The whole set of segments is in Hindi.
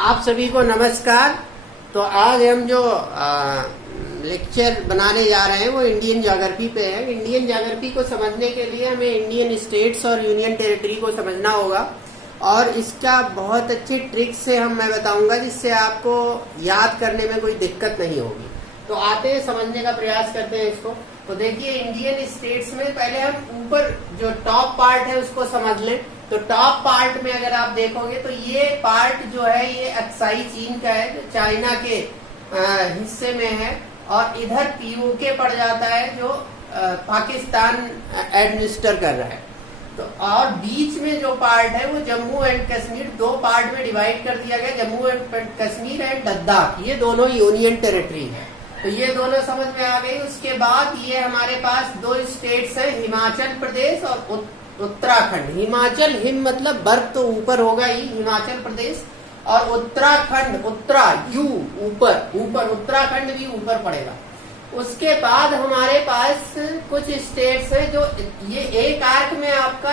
आप सभी को नमस्कार। तो आज हम जो लेक्चर बनाने जा रहे हैं वो इंडियन ज्योग्राफी पे है। इंडियन ज्योग्राफी को समझने के लिए हमें इंडियन स्टेट्स और यूनियन टेरिटरी को समझना होगा और इसका बहुत अच्छे ट्रिक से मैं बताऊंगा जिससे आपको याद करने में कोई दिक्कत नहीं होगी। तो आते हैं, समझने का प्रयास करते हैं इसको। तो देखिए, इंडियन स्टेट्स में पहले हम ऊपर जो टॉप पार्ट है उसको समझ लें। तो टॉप पार्ट में अगर आप देखोगे तो ये पार्ट जो है ये अक्साई चीन का है, जो चाइना के हिस्से में है, और इधर पीओके पड़ जाता है जो पाकिस्तान एडमिनिस्टर कर रहा है। तो और बीच में जो पार्ट है वो जम्मू एंड कश्मीर, दो पार्ट में डिवाइड कर दिया गया, जम्मू एंड कश्मीर एंड लद्दाख, ये दोनों यूनियन टेरिटरी है। तो ये दोनों समझ में आ गई। उसके बाद ये हमारे पास दो स्टेट्स हैं, हिमाचल प्रदेश और उत्तराखंड। हिमाचल, हिम मतलब बर्फ, तो ऊपर होगा ही हिमाचल प्रदेश, और उत्तराखंड, उत्तरा यू ऊपर, ऊपर उत्तराखंड भी ऊपर पड़ेगा। उसके बाद हमारे पास कुछ स्टेट्स हैं जो ये एक आर्क में आपका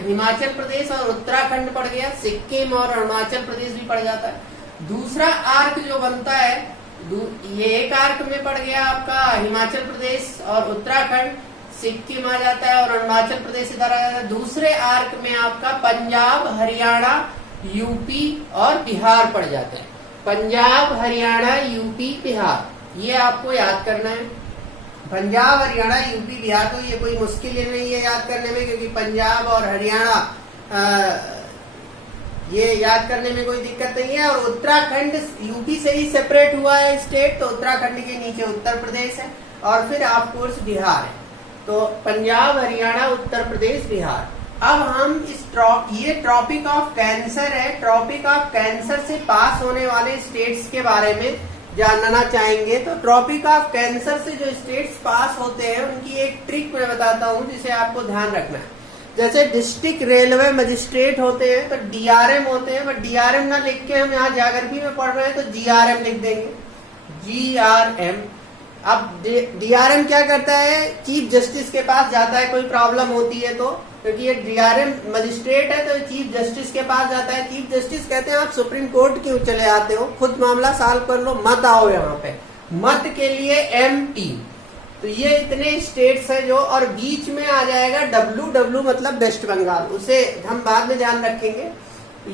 हिमाचल प्रदेश और उत्तराखंड पड़ गया, सिक्किम और अरुणाचल प्रदेश भी पड़ जाता है। दूसरा आर्क जो बनता है ये एक आर्क में पड़ गया आपका हिमाचल प्रदेश और उत्तराखंड, सिक्किम आ जाता है और अरुणाचल प्रदेश इधर आ जाता है। दूसरे आर्क में आपका पंजाब, हरियाणा, यूपी और बिहार पड़ जाता है। पंजाब, हरियाणा, यूपी, बिहार, ये आपको याद करना है। पंजाब, हरियाणा, यूपी, बिहार, तो ये कोई मुश्किल नहीं है याद करने में, क्योंकि पंजाब और हरियाणा ये याद करने में कोई दिक्कत नहीं है। और उत्तराखंड यूपी से ही सेपरेट हुआ है स्टेट, तो उत्तराखंड के नीचे उत्तर प्रदेश है और फिर ऑफ कोर्स बिहार है। तो पंजाब, हरियाणा, उत्तर प्रदेश, बिहार। अब हम ये ट्रॉपिक ऑफ कैंसर है, ट्रॉपिक ऑफ कैंसर से पास होने वाले स्टेट्स के बारे में जानना चाहेंगे। तो ट्रॉपिक ऑफ कैंसर से जो स्टेट्स पास होते हैं उनकी एक ट्रिक मैं बताता हूँ जिसे आपको ध्यान रखना है। जैसे डिस्ट्रिक्ट रेलवे मजिस्ट्रेट होते हैं तो डीआरएम होते हैं, बट डीआरएम ना लिख के हम यहाँ ज्योग्राफी में पढ़ रहे हैं तो जीआरएम लिख देंगे, जीआरएम। अब डीआरएम क्या करता है, चीफ जस्टिस के पास जाता है कोई प्रॉब्लम होती है तो, क्योंकि ये डीआरएम मजिस्ट्रेट है तो चीफ जस्टिस के पास जाता है। चीफ जस्टिस कहते हैं आप सुप्रीम कोर्ट क्यों चले आते हो, खुद मामला सॉल्व कर लो, मत आओ यहाँ पे। मत के लिए एमटी। तो ये इतने स्टेट्स है जो, और बीच में आ जाएगा डब्ल्यू मतलब वेस्ट बंगाल, उसे हम बाद में ध्यान रखेंगे।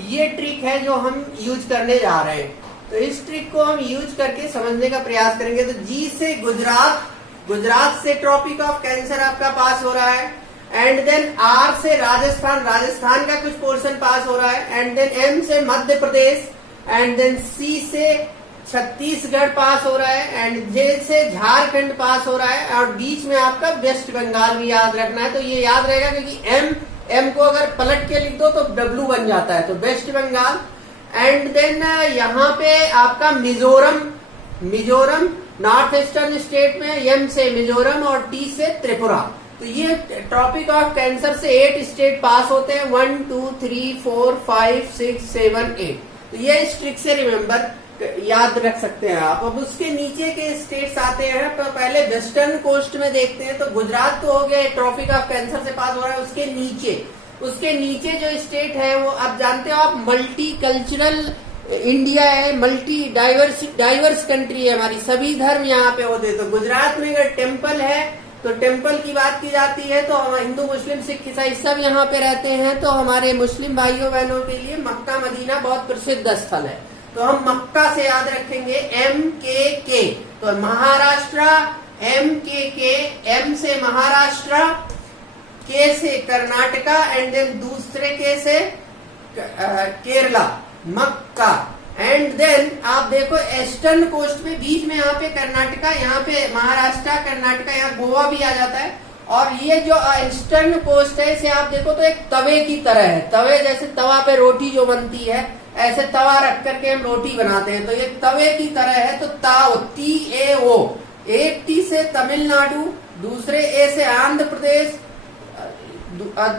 ये ट्रिक है जो हम यूज करने जा रहे हैं। तो इस ट्रिक को हम यूज करके समझने का प्रयास करेंगे। तो जी से गुजरात, गुजरात से ट्रॉपिक ऑफ कैंसर आपका पास हो रहा है, एंड देन आर से राजस्थान, राजस्थान का कुछ पोर्शन पास हो रहा है, एंड देन एम से मध्य प्रदेश, एंड देन सी से छत्तीसगढ़ पास हो रहा है, एंड जे से झारखंड पास हो रहा है, और बीच में आपका वेस्ट बंगाल भी याद रखना है। तो ये याद रहेगा क्योंकि एम को अगर पलट के लिख दो तो डब्ल्यू बन जाता है, तो वेस्ट बंगाल। एंड देन यहाँ पे आपका Mizoram, Mizoram north eastern state में, एम से मिजोरम और टी से त्रिपुरा। तो ये ट्रॉपिक ऑफ कैंसर से 8 स्टेट पास होते हैं, 1 2 3 4 5 6 7 8। तो ये इस ट्रिक से रिमेम्बर याद रख सकते हैं आप। अब उसके नीचे के स्टेट्स आते हैं, तो पहले वेस्टर्न कोस्ट में देखते हैं। तो गुजरात तो हो गया ट्रॉपिक ऑफ कैंसर से पास हो रहा है। उसके नीचे जो स्टेट है वो आप जानते हो, आप मल्टी कल्चरल इंडिया है, मल्टी डाइवर्स कंट्री है हमारी, सभी धर्म यहाँ पे होते हैं। तो गुजरात में अगर टेम्पल है तो टेम्पल की बात की जाती है तो हिंदू, मुस्लिम, सिख, ईसाई सब यहाँ पे रहते हैं। तो हमारे मुस्लिम भाइयों बहनों के लिए मक्का मदीना बहुत प्रसिद्ध स्थल है, तो हम मक्का से याद रखेंगे MKK। तो महाराष्ट्र, MKK, M से महाराष्ट्र, K से कर्नाटका, एंड देन दूसरे K से केरला, मक्का। एंड देन आप देखो ईस्टर्न कोस्ट में बीच में यहाँ पे कर्नाटका, यहाँ पे महाराष्ट्र, कर्नाटका, यहाँ गोवा भी आ जाता है। और ये जो ईस्टर्न कोस्ट है इसे आप देखो तो एक तवे की तरह है, तवे जैसे तवा पे रोटी जो बनती है ऐसे तवा रख करके हम रोटी बनाते हैं, तो ये तवे की तरह है। तो ताओ, TAO, एक टी से तमिलनाडु, दूसरे ए से आंध्र प्रदेश,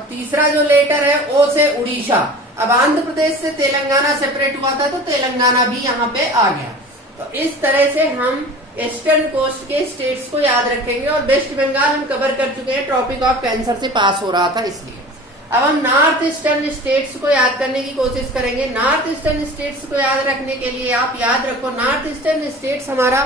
तीसरा जो लेटर है ओ से उड़ीसा। अब आंध्र प्रदेश से तेलंगाना सेपरेट हुआ था तो तेलंगाना भी यहाँ पे आ गया। तो इस तरह से हम ईस्टर्न कोस्ट के स्टेट्स को याद रखेंगे। और वेस्ट बंगाल हम कवर कर चुके हैं, ट्रॉपिक ऑफ कैंसर से पास हो रहा था इसलिए। अब हम नॉर्थ ईस्टर्न स्टेट्स को याद करने की कोशिश करेंगे। नॉर्थ ईस्टर्न स्टेट्स को याद रखने के लिए आप याद रखो, नॉर्थ ईस्टर्न स्टेट्स हमारा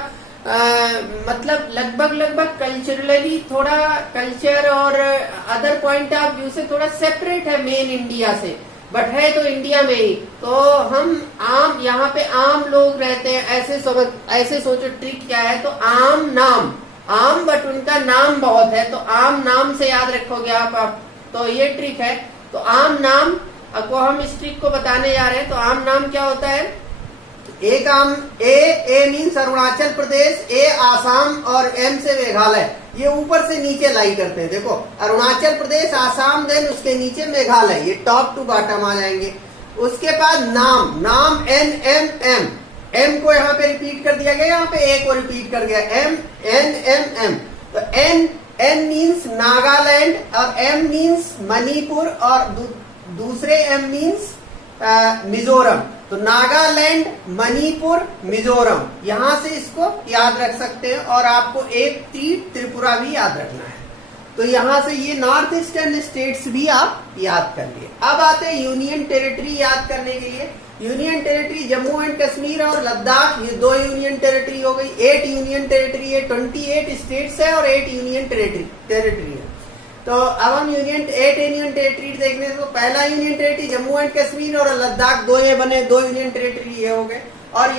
मतलब लगभग कल्चरली थोड़ा कल्चर और अदर पॉइंट ऑफ व्यू से थोड़ा सेपरेट है मेन इंडिया से, बट है तो इंडिया में ही। तो हम आम यहाँ पे आम लोग रहते हैं, ऐसे सोचो। ट्रिक क्या है, तो आम नाम, आम बट उनका नाम बहुत है, तो आम नाम से याद रखोगे आप। तो ये ट्रिक है। तो आम नाम को हम इस ट्रिक को बताने जा रहे हैं। तो आम नाम क्या होता है, एक आम ए मीन्स अरुणाचल प्रदेश, ए आसाम और एम से मेघालय। ये ऊपर से नीचे लाई करते हैं, देखो अरुणाचल प्रदेश, आसाम, देन उसके नीचे मेघालय, ये टॉप टू बॉटम आ जाएंगे। उसके बाद नाम, नाम एन एम एम, एम को यहाँ पे रिपीट कर दिया गया, यहाँ पे ए को रिपीट कर गया, एम एन एम एम। तो एन मीन्स नागालैंड और एम मीन्स मणिपुर और दूसरे एम मीन्स मिजोरम। तो नागालैंड, मणिपुर, मिजोरम, यहां से इसको याद रख सकते हैं। और आपको एक त्रिपुरा भी याद रखना है। तो यहां से ये नॉर्थ ईस्टर्न स्टेट्स भी आप याद कर लिए। अब आते हैं यूनियन टेरिटरी याद करने के लिए। Union territory Jammu and Kashmir और लद्दाख, ये 2 यूनियन टेरिटरी हो गई। 8 यूनियन टेरिटरी है, 28 स्टेट्स है और 8 यूनियन टेरिटरी है। तो अब हम 8 यूनियन टेरिटरी देखने, तो पहला union territory Jammu and Kashmir और लद्दाख, 2 ये बने, 2 यूनियन टेरिटरी ये हो गए। और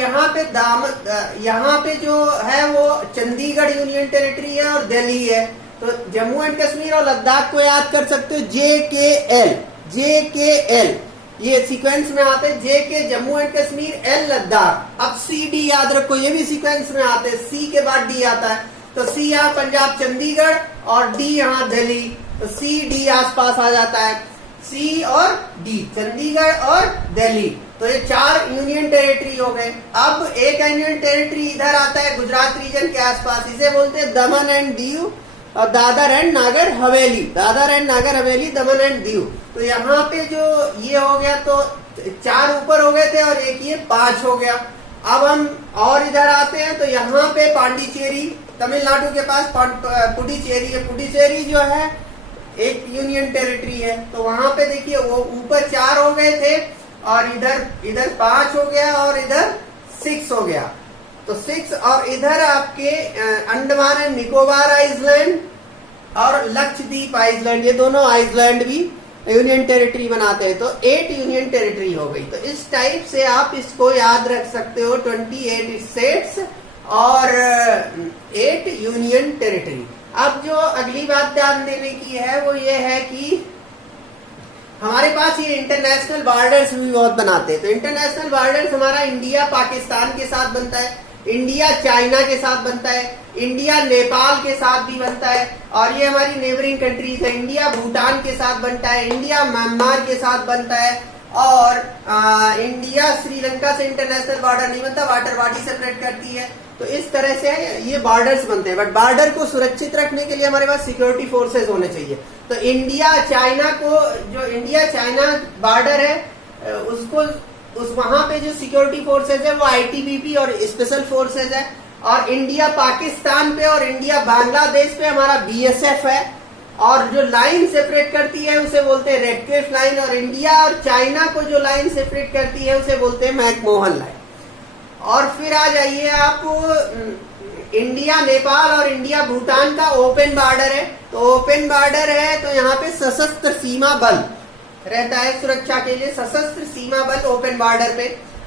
यहाँ पे जो है वो चंडीगढ़ यूनियन टेरिटरी है और दिल्ली है। तो जम्मू एंड कश्मीर और लद्दाख को याद कर सकते हो JKL, ये सीक्वेंस में आते हैं। JK Jammu and Kashmir, L Ladakh. अब CD याद रखो, ये भी सीक्वेंस में आते हैं, C के बाद D आता है। तो C यहाँ पंजाब चंडीगढ़ और D यहाँ दिल्ली। तो C D आसपास आ जाता है, C और D चंडीगढ़ और दिल्ली। तो ये 4 यूनियन टेरिटरी हो गए। अब एक यूनियन टेरिटरी इधर आता है गुजरात रीजन के आसपास, इसे बोलते हैं दमन एंड दीव और Dadar and Nagar Haveli. Dadar and Nagar Haveli, Daman and Diu. तो यहाँ पे जो ये हो गया, तो 4 ऊपर हो गए थे और एक ये 5 हो गया। अब हम और इधर आते हैं, तो यहाँ पे पांडिचेरी, तमिलनाडु के पास पुडुचेरी है। पुडुचेरी जो है एक यूनियन टेरिटरी है। तो वहां पे देखिए वो ऊपर 4 हो गए थे और इधर 5 हो गया और इधर 6 हो गया। तो 6 और इधर आपके अंडमान एंड निकोबार आइलैंड और लक्षद्वीप आइलैंड, ये दोनों आइलैंड भी यूनियन टेरिटरी बनाते हैं। तो 8 यूनियन टेरिटरी हो गई। तो इस टाइप से आप इसको याद रख सकते हो, 28 स्टेट्स और 8 यूनियन टेरिटरी। अब जो अगली बात ध्यान देने की है वो ये है कि हमारे पास ये इंटरनेशनल बॉर्डर्स भी बहुत बनाते हैं। तो इंटरनेशनल बॉर्डर्स हमारा इंडिया पाकिस्तान के साथ बनता है, इंडिया चाइना के साथ बनता है, इंडिया नेपाल के साथ भी बनता है और ये हमारी नेबरिंग कंट्रीज है। इंडिया भूटान के साथ बनता है, इंडिया म्यांमार के साथ बनता है और इंडिया श्रीलंका से इंटरनेशनल बॉर्डर नहीं बनता, वाटर बॉडी सेपरेट करती है। तो इस तरह से ये बॉर्डर्स बनते हैं। बट बॉर्डर को सुरक्षित रखने के लिए हमारे पास सिक्योरिटी फोर्सेस होने चाहिए। तो इंडिया चाइना को, जो इंडिया चाइना बॉर्डर है उसको वहां पे जो सिक्योरिटी फोर्सेज है वो ITBP और स्पेशल फोर्सेज है। और इंडिया पाकिस्तान पे और इंडिया बांग्लादेश पे हमारा BSF है। और जो लाइन सेपरेट करती है उसे बोलते हैं रेड क्लिफ लाइन। और इंडिया और चाइना को जो लाइन सेपरेट करती है उसे बोलते हैं मैकमोहन लाइन। और फिर आ जाइए आप, इंडिया नेपाल और इंडिया भूटान का ओपन बॉर्डर है। तो ओपन बॉर्डर है तो यहाँ पे सशस्त्र सीमा बल रहता है सुरक्षा के लिए, सशस्त्र सीमा बल ओपन बॉर्डर पे।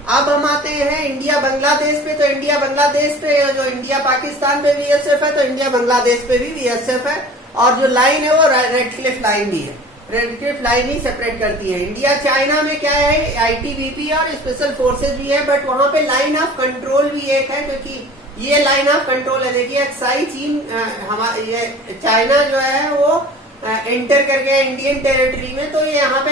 अब हम आते हैं इंडिया बांग्लादेश पे। तो इंडिया बांग्लादेश पे, जो इंडिया पाकिस्तान पे BSF है तो इंडिया बांग्लादेश पे भी BSF है। और जो लाइन है वो रेड क्लिफ लाइन भी है, रेड क्लिफ लाइन ही सेपरेट करती है। इंडिया चाइना में क्या है, ITBP और स्पेशल फोर्सेज भी है, बट वहां पे लाइन ऑफ कंट्रोल भी एक है, क्योंकि ये लाइन ऑफ कंट्रोल है। देखिए एक्साई चीन, ये चाइना जो है वो एंटर कर गया इंडियन टेरिटरी में, तो ये यहाँ पे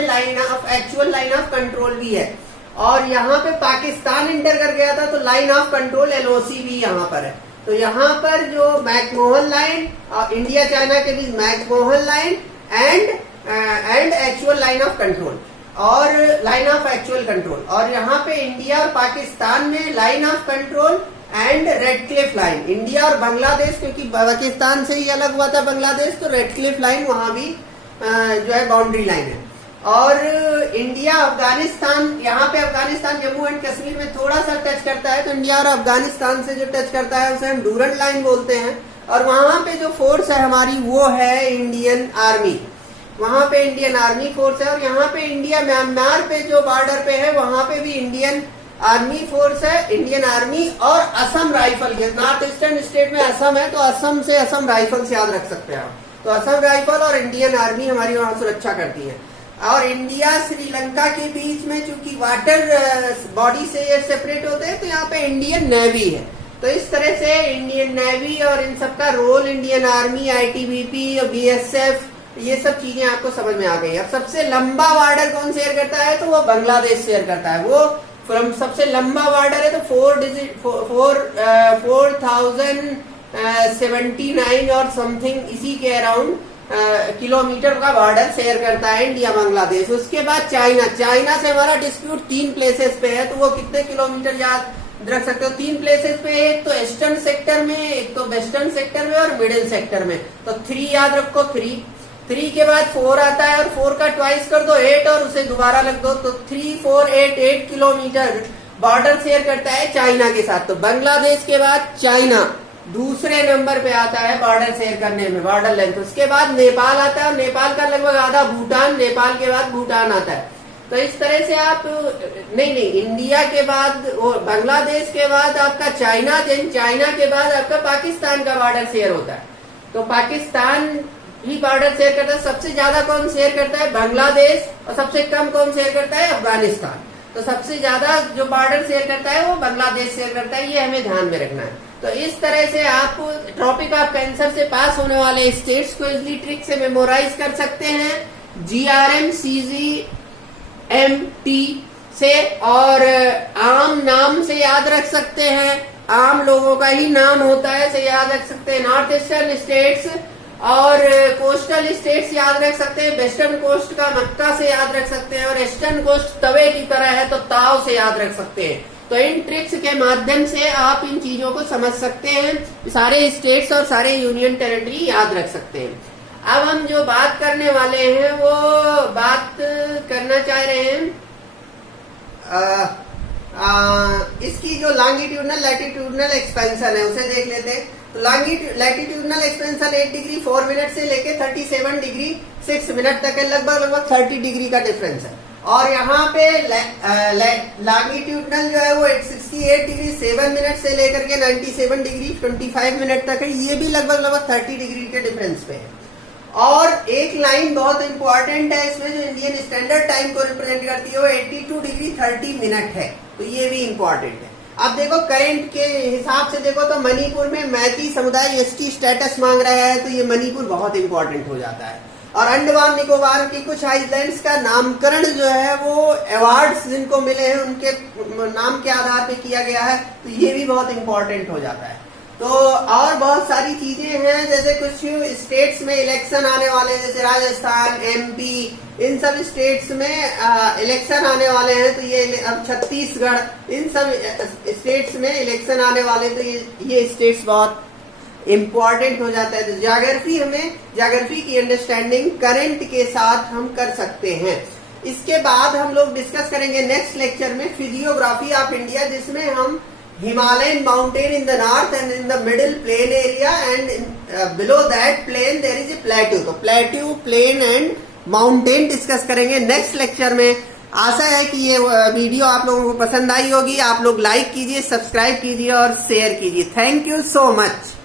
एक्चुअल लाइन ऑफ कंट्रोल भी है। और यहाँ पे पाकिस्तान एंटर कर गया था तो लाइन ऑफ कंट्रोल LOC भी यहाँ पर है। तो यहाँ पर जो मैकमोहन लाइन और इंडिया चाइना के बीच McMahon line and actual line of control और लाइन ऑफ एक्चुअल कंट्रोल। और यहाँ पे इंडिया और पाकिस्तान में line of control and Radcliffe line. India और बांग्लादेश, क्योंकि पाकिस्तान से ही अलग हुआ था बांग्लादेश, तो रेड क्लिफ लाइन वहां भी जो है बाउंड्री लाइन है। और इंडिया अफगानिस्तान, यहाँ पे अफगानिस्तान जम्मू एंड कश्मीर में थोड़ा सा टच करता है, तो इंडिया और अफगानिस्तान से जो टच करता है उसे हम डूरंट लाइन बोलते हैं। और वहां पे जो फोर्स है हमारी वो है इंडियन आर्मी, वहां पे इंडियन आर्मी फोर्स है। और यहाँ पे इंडिया म्यांमार पे जो बॉर्डर पे है वहां पे भी इंडियन आर्मी फोर्स है, इंडियन आर्मी और Assam rifle. North eastern state में असम है, तो असम से असम राइफल्स याद रख सकते हैं आप। तो असम राइफल और इंडियन आर्मी हमारी वहां सुरक्षा करती है। और इंडिया श्रीलंका के बीच में चूंकि वाटर बॉडी से ये सेपरेट होते हैं, तो यहाँ पे इंडियन नेवी है। तो इस तरह से इंडियन नेवी और इन सबका रोल, इंडियन आर्मी, आईटीबीपी और बीएसएफ, ये सब चीजें आपको समझ में आ गई। अब सबसे लंबा बॉर्डर कौन शेयर करता है, तो वो बांग्लादेश शेयर करता है। वो सबसे लंबा बॉर्डर है, तो 4079 और समथिंग इसी के अराउंड किलोमीटर का बॉर्डर शेयर करता है इंडिया बांग्लादेश। उसके बाद चाइना, चाइना से हमारा डिस्प्यूट 3 प्लेसेस पे है, तो वो कितने किलोमीटर याद रख सकते हो? 3 प्लेसेस पे, एक तो ईस्टर्न सेक्टर में, एक तो वेस्टर्न सेक्टर में और मिडिल सेक्टर में। तो 3 याद रखो, 3 के बाद 4 आता है और 4 का ट्वाइस कर दो 8 और उसे दोबारा लग दो, तो 3, 4, 8 किलोमीटर बॉर्डर शेयर करता है चाइना के साथ। तो बांग्लादेश के बाद चाइना दूसरे नंबर पे आता है बॉर्डर शेयर करने में, बॉर्डर लेंथ। उसके बाद नेपाल आता है और नेपाल का लगभग आधा भूटान, नेपाल के बाद भूटान आता है। तो इस तरह से आप नहीं, इंडिया के बाद बांग्लादेश के बाद आपका चाइना, देन चाइना के बाद आपका पाकिस्तान का बॉर्डर शेयर होता है। तो पाकिस्तान ही बॉर्डर शेयर करता है। सबसे ज्यादा कौन शेयर करता है? बांग्लादेश। और सबसे कम कौन शेयर करता है? अफगानिस्तान। तो सबसे ज्यादा जो बॉर्डर शेयर करता है वो बांग्लादेश शेयर करता है, ये हमें ध्यान में रखना है। तो इस तरह से आप टॉपिक ऑफ कैंसर से पास होने वाले स्टेट्स को इजली ट्रिक से मेमोराइज कर सकते हैं GRM CGMT से, और आम नाम से याद रख सकते हैं, आम लोगों का ही नाम होता है से याद रख सकते हैं। नॉर्थ ईस्टर्न स्टेट्स और कोस्टल स्टेट्स याद रख सकते हैं। वेस्टर्न कोस्ट का मक्का से याद रख सकते हैं, और ईस्टर्न कोस्ट तवे की तरह है तो ताव से याद रख सकते हैं। तो इन ट्रिक्स के माध्यम से आप इन चीजों को समझ सकते हैं, सारे स्टेट्स और सारे यूनियन टेरिटरी याद रख सकते हैं। अब हम जो बात करने वाले हैं वो बात करना चाह रहे हैं इसकी जो लॉन्गिट्यूडनल लैटिट्यूडनल एक्सपेंशन है उसे देख लेते हैं। तो लैटिट्यूडनल एक्सपेंशन 8 डिग्री 4 मिनट से लेके 37 डिग्री 6 मिनट तक है, लगभग 30 डिग्री का डिफरेंस है। और यहाँ पे लॉन्गिट्यूडनल जो है वो 68 डिग्री 7 मिनट से लेकर के 97 डिग्री 25 मिनट तक है, ये भी लगभग 30 डिग्री के डिफरेंस पे है। और एक लाइन बहुत इंपॉर्टेंट है इसमें जो इंडियन स्टैंडर्ड टाइम को रिप्रेजेंट करती है वो 82 डिग्री 30 मिनट है, तो ये भी इंपॉर्टेंट है। अब देखो करंट के हिसाब से देखो तो मणिपुर में मैती समुदाय ST स्टेटस मांग रहा है, तो ये मणिपुर बहुत इंपॉर्टेंट हो जाता है। और अंडमान निकोबार की कुछ आइलैंड्स का नामकरण जो है वो अवार्ड्स जिनको मिले हैं उनके नाम के आधार पे किया गया है, तो ये भी बहुत इंपॉर्टेंट हो जाता है। तो और बहुत सारी चीजें हैं, जैसे कुछ स्टेट्स में इलेक्शन आने वाले हैं, जैसे राजस्थान, MP, इन सब स्टेट्स में इलेक्शन आने वाले हैं। तो ये अब छत्तीसगढ़, इन सब स्टेट्स में इलेक्शन आने वाले, तो ये स्टेट्स बहुत इम्पॉर्टेंट हो जाता है। तो ज्योग्राफी की अंडरस्टैंडिंग करंट के साथ हम कर सकते हैं। इसके बाद हम लोग डिस्कस करेंगे नेक्स्ट लेक्चर में फिजियोग्राफी ऑफ इंडिया, जिसमें हम Himalayan mountain in the north and in the middle plain area and below that plain there is a plateau. तो plateau, plain and mountain discuss करेंगे नेक्स्ट लेक्चर में। आशा है कि ये वीडियो आप लोगों को पसंद आई होगी। आप लोग लाइक कीजिए, सब्सक्राइब कीजिए और शेयर कीजिए। Thank you so much.